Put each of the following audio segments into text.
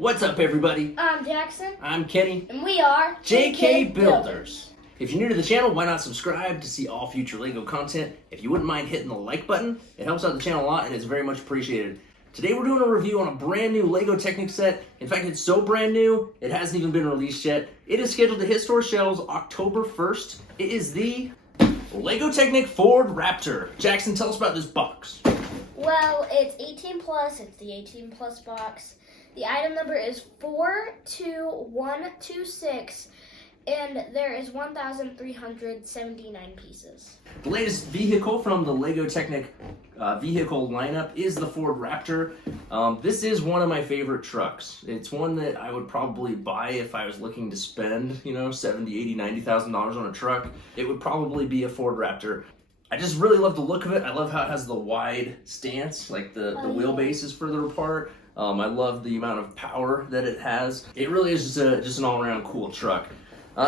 What's up, everybody? I'm Jackson. I'm Kenny. And we are JK Builders. If you're new to the channel, why not subscribe to see all future LEGO content? If you wouldn't mind hitting the like button, it helps out the channel a lot and it's very much appreciated. Today we're doing a review on a brand new LEGO Technic set. In fact, it's so brand new, it hasn't even been released yet. It is scheduled to hit store shelves October 1st. It is the LEGO Technic Ford Raptor. Jackson, tell us about this box. Well, it's 18 plus. It's the 18 plus box. The item number is 42126, and there is 1,379 pieces. The latest vehicle from the LEGO Technic vehicle lineup is the Ford Raptor. This is one of my favorite trucks. It's one that I would probably buy if I was looking to spend, $70,000, $80,000, $90,000 on a truck. It would probably be a Ford Raptor. I just really love the look of it. I love how it has the wide stance, like the wheelbase is further apart. I love the amount of power that it has. It really is just an all-around cool truck.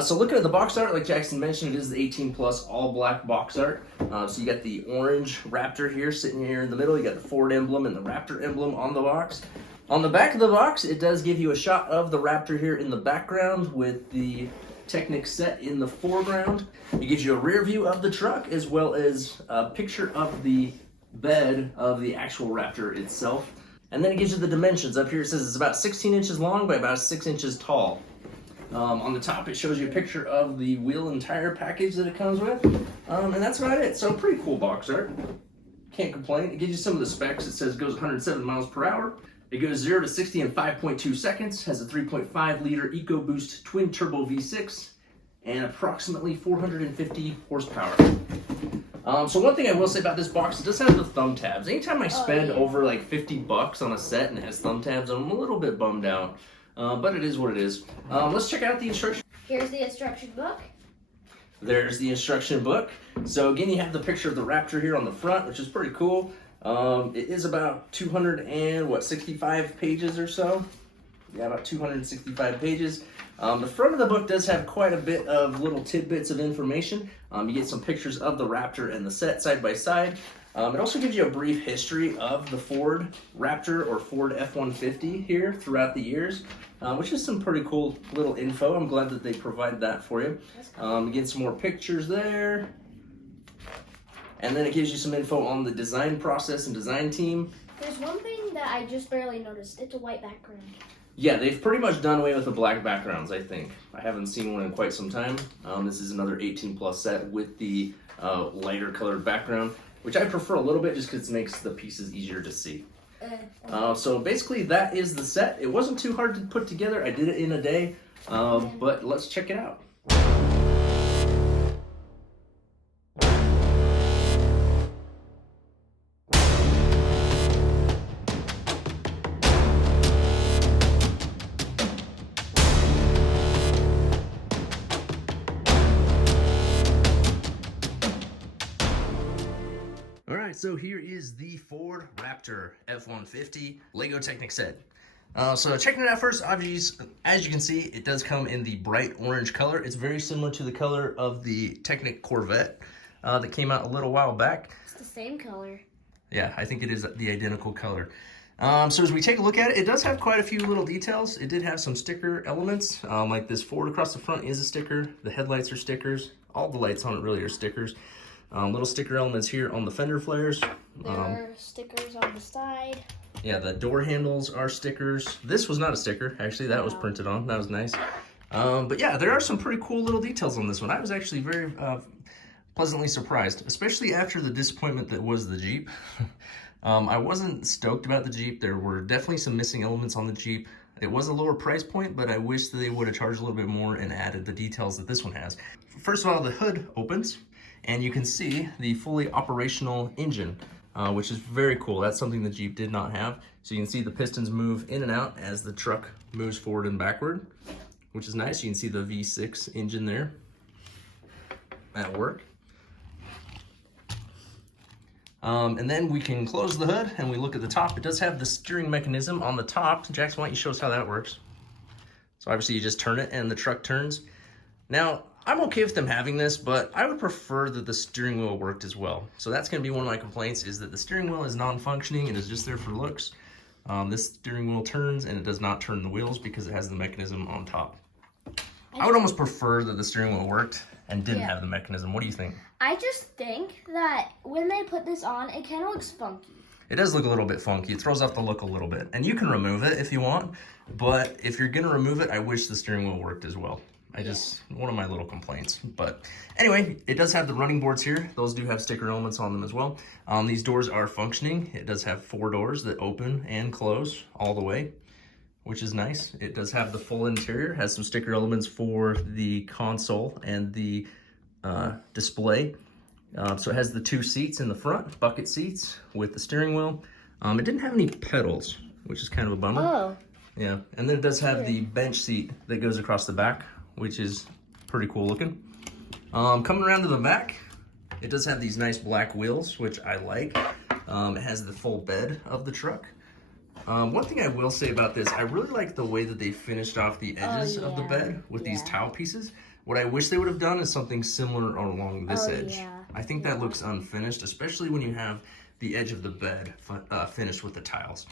So looking at the box art, like Jackson mentioned, it is the 18 plus all black box art. So you got the orange Raptor here sitting here in the middle. You got the Ford emblem and the Raptor emblem on the box. On the back of the box, it does give you a shot of the Raptor here in the background with the Technic set in the foreground. It gives you a rear view of the truck as well as a picture of the bed of the actual Raptor itself. And then it gives you the dimensions. Up here it says it's about 16 inches long by about 6 inches tall. On the top it shows you a picture of the wheel and tire package that it comes with. And that's about it. So pretty cool box art. Can't complain. It gives you some of the specs. It says it goes 107 miles per hour. It goes 0 to 60 in 5.2 seconds. Has a 3.5 liter EcoBoost twin turbo V6 and approximately 450 horsepower. So one thing I will say about this box, it does have the thumb tabs. Anytime I spend over like 50 bucks on a set and it has thumb tabs, I'm a little bit bummed out. But it is what it is. Let's check out the instruction. Here's the instruction book. There's the instruction book. So again, you have the picture of the Raptor here on the front, which is pretty cool. It is about 265 pages or so. Yeah, about 265 pages. The front of the book does have quite a bit of little tidbits of information. You get some pictures of the Raptor and the set side by side. It also gives you a brief history of the Ford Raptor or Ford F-150 here throughout the years, which is some pretty cool little info. I'm glad that they provided that for you. Again, some more pictures there. And then it gives you some info on the design process and design team. There's one thing that I just barely noticed. It's a white background. Yeah, they've pretty much done away with the black backgrounds, I think. I haven't seen one in quite some time. This is another 18 plus set with the lighter colored background, which I prefer a little bit just because it makes the pieces easier to see. So basically that is the set. It wasn't too hard to put together. I did it in a day, but let's check it out. Alright, so here is the Ford Raptor F-150 LEGO Technic set. So checking it out first, obviously, as you can see, it does come in the bright orange color. It's very similar to the color of the Technic Corvette that came out a little while back. It's the same color. Yeah, I think it is the identical color. So as we take a look at it, it does have quite a few little details. It did have some sticker elements, like this Ford across the front is a sticker. The headlights are stickers. All the lights on it really are stickers. Little sticker elements here on the fender flares. There are stickers on the side. Yeah, the door handles are stickers. This was not a sticker, actually. That was printed on. That was nice. But yeah, there are some pretty cool little details on this one. I was actually very pleasantly surprised, especially after the disappointment that was the Jeep. I wasn't stoked about the Jeep. There were definitely some missing elements on the Jeep. It was a lower price point, but I wish that they would have charged a little bit more and added the details that this one has. First of all, the hood opens, and you can see the fully operational engine, which is very cool. That's something the Jeep did not have. So you can see the pistons move in and out as the truck moves forward and backward, which is nice. You can see the V6 engine there at work. And then we can close the hood and we look at the top. It does have the steering mechanism on the top. Jackson, why don't you show us how that works? So obviously you just turn it and the truck turns. Now, I'm okay with them having this, but I would prefer that the steering wheel worked as well. So that's going to be one of my complaints, is that the steering wheel is non-functioning. It is just there for looks. This steering wheel turns, and it does not turn the wheels because it has the mechanism on top. I would almost prefer that the steering wheel worked and didn't have the mechanism. What do you think? I just think that when they put this on, it kind of looks funky. It does look a little bit funky. It throws off the look a little bit. And you can remove it if you want, but if you're gonna remove it, I wish the steering wheel worked as well. One of my little complaints. But anyway, it does have the running boards here. Those do have sticker elements on them as well. These doors are functioning. It does have 4 doors that open and close all the way, which is nice. It does have the full interior, has some sticker elements for the console and the display. So it has the 2 seats in the front, bucket seats with the steering wheel. It didn't have any pedals, which is kind of a bummer. Oh. Yeah, and then it does have the bench seat that goes across the back, which is pretty cool looking. Coming around to the back, it does have these nice black wheels, which I like. It has the full bed of the truck. One thing I will say about this, I really like the way that they finished off the edges of the bed with these tile pieces. What I wish they would have done is something similar along this edge. I think that looks unfinished, especially when you have the edge of the bed finished with the tiles.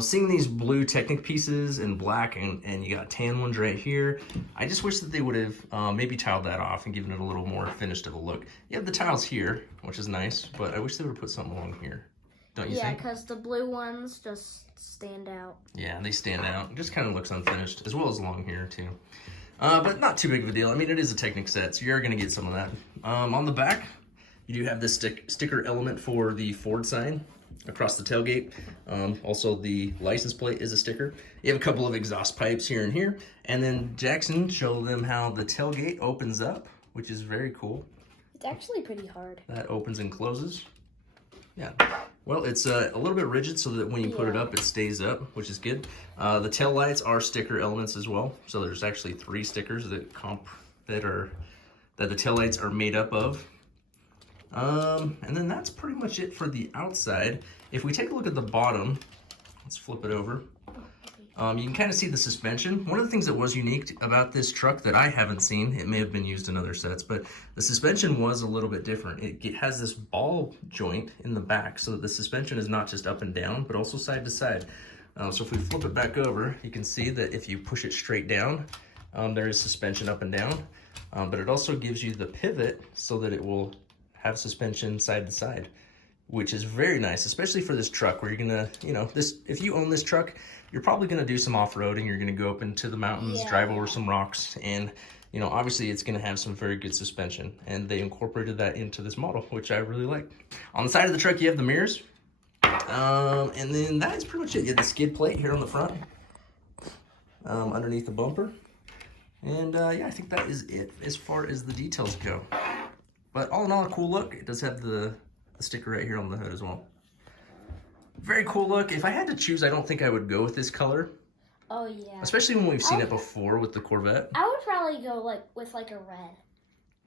Seeing these blue Technic pieces in black and you got tan ones right here, I just wish that they would have maybe tiled that off and given it a little more finished of a look. You have the tiles here, which is nice, but I wish they would have put something along here. Don't you think? Yeah, because the blue ones just stand out. Yeah, they stand out. It just kind of looks unfinished, as well as along here too. But not too big of a deal. I mean, it is a Technic set, so you're going to get some of that. On the back, you do have this sticker element for the Ford sign across the tailgate. Also, the license plate is a sticker. You have a couple of exhaust pipes here and here. And then Jackson showed them how the tailgate opens up, which is very cool. It's actually pretty hard. That opens and closes. Yeah. Well, it's a little bit rigid so that when you put it up, it stays up, which is good. The tail lights are sticker elements as well. So there's actually 3 stickers that the tail lights are made up of. And then that's pretty much it for the outside. If we take a look at the bottom, let's flip it over. You can kind of see the suspension. One of the things that was unique about this truck that I haven't seen, it may have been used in other sets, but the suspension was a little bit different. It has this ball joint in the back, so that the suspension is not just up and down, but also side to side. So if we flip it back over, you can see that if you push it straight down, there is suspension up and down, but it also gives you the pivot so that it will have suspension side to side, which is very nice, especially for this truck where you're gonna, if you own this truck, you're probably gonna do some off-roading. You're gonna go up into the mountains, drive over some rocks, and obviously it's gonna have some very good suspension, and they incorporated that into this model, which I really like. On the side of the truck, you have the mirrors, and then that is pretty much it. You have the skid plate here on the front, underneath the bumper, and yeah, I think that is it as far as the details go. But all in all, a cool look. It does have the sticker right here on the hood as well. Very cool look. If I had to choose, I don't think I would go with this color. Oh, yeah. Especially when we've seen it before with the Corvette. I would probably go with a red.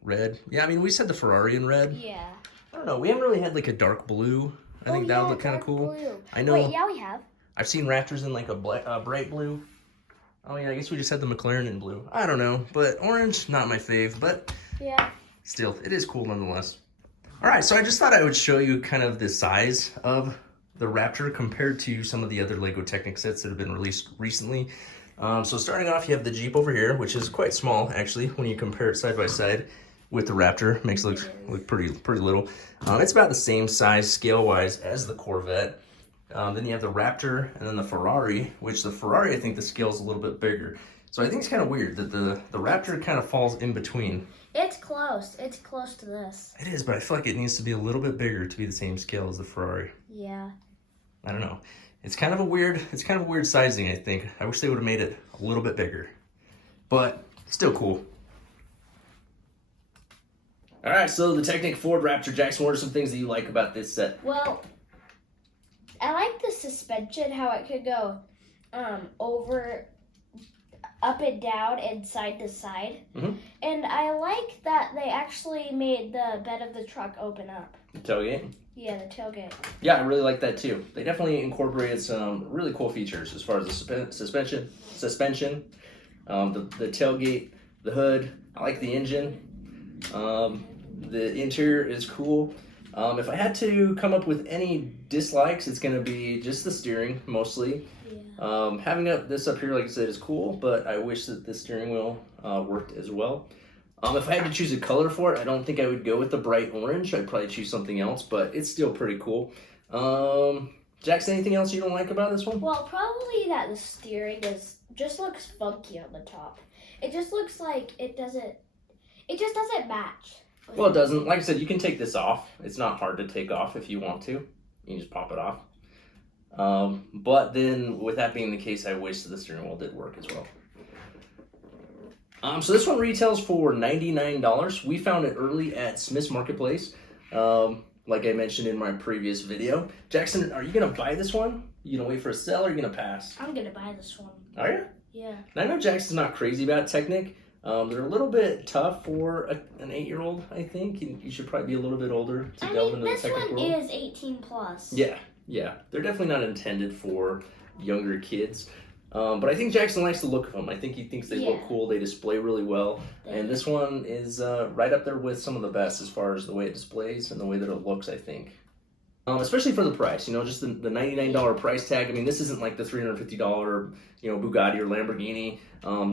Red? Yeah, I mean, we said the Ferrari in red. Yeah. I don't know. We haven't really had like a dark blue. I think that would look kind of cool. Blue. I know. Wait, yeah, we have. I've seen Raptors in like a bright blue. Oh, yeah, I guess we just had the McLaren in blue. I don't know. But orange, not my fave. But yeah, still, it is cool nonetheless. All right, so I just thought I would show you kind of the size of the Raptor compared to some of the other LEGO Technic sets that have been released recently. So starting off, you have the Jeep over here, which is quite small actually when you compare it side by side with the Raptor. Makes it look pretty little. It's about the same size scale-wise as the Corvette. Then you have the Raptor and then the Ferrari, which the Ferrari, I think the scale is a little bit bigger. So I think it's kind of weird that the Raptor kind of falls in between. It's close. It's close to this. It is, but I feel like it needs to be a little bit bigger to be the same scale as the Ferrari. Yeah. I don't know. It's kind of a weird sizing, I think. I wish they would have made it a little bit bigger. But still cool. All right, so the Technic Ford Raptor. Jackson, what are some things that you like about this set? Well, I like the suspension, how it could go over, up and down and side to side. Mm-hmm. And I like that they actually made the bed of the truck open up. The tailgate? Yeah, the tailgate. Yeah, I really like that too. They definitely incorporated some really cool features as far as the suspension, the tailgate, the hood. I like the engine. The interior is cool. If I had to come up with any dislikes, it's going to be just the steering, mostly. Yeah. Having this up here, like I said, is cool, but I wish that the steering wheel worked as well. If I had to choose a color for it, I don't think I would go with the bright orange. I'd probably choose something else, but it's still pretty cool. Jackson, anything else you don't like about this one? Well, probably that the steering just looks funky on the top. It just looks like it just doesn't match. Well, it doesn't. Like I said, you can take this off. It's not hard to take off if you want to. You can just pop it off. But then, with that being the case, I wish that the steering wheel did work as well. So this one retails for $99. We found it early at Smith's Marketplace, like I mentioned in my previous video. Jackson, are you going to buy this one? You going to wait for a sale, or are you going to pass? I'm going to buy this one. Are you? Yeah. And I know Jackson's not crazy about Technic. They're a little bit tough for an 8-year-old, I think. You should probably be a little bit older to delve into the Technic world. This one is 18 plus. Yeah. They're definitely not intended for younger kids. But I think Jackson likes the look of them. I think he thinks they look cool. They display really well. And this one is right up there with some of the best as far as the way it displays and the way that it looks, I think. Especially for the price, just the $99 price tag. I mean, this isn't like the $350, Bugatti or Lamborghini.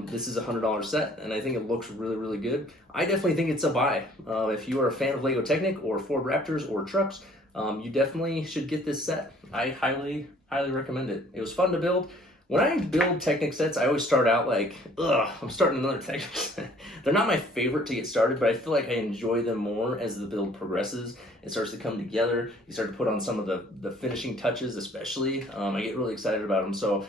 This is a $100 set, and I think it looks really, really good. I definitely think it's a buy. If you are a fan of Lego Technic or Ford Raptors or trucks, you definitely should get this set. I highly, highly recommend it. It was fun to build. When I build Technic sets, I always start out like, I'm starting another Technic set. They're not my favorite to get started, but I feel like I enjoy them more as the build progresses. It starts to come together. You start to put on some of the finishing touches, especially. I get really excited about them. So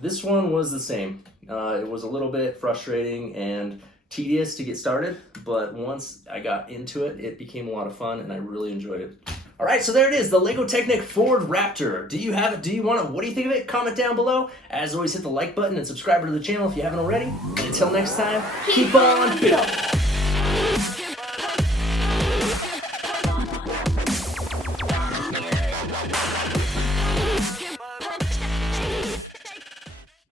this one was the same. It was a little bit frustrating and tedious to get started, but once I got into it, it became a lot of fun, and I really enjoyed it. All right, so there it is, the Lego Technic Ford Raptor. Do you have it? Do you want it? What do you think of it? Comment down below. As always, hit the like button and subscribe to the channel if you haven't already. And until next time, keep on building.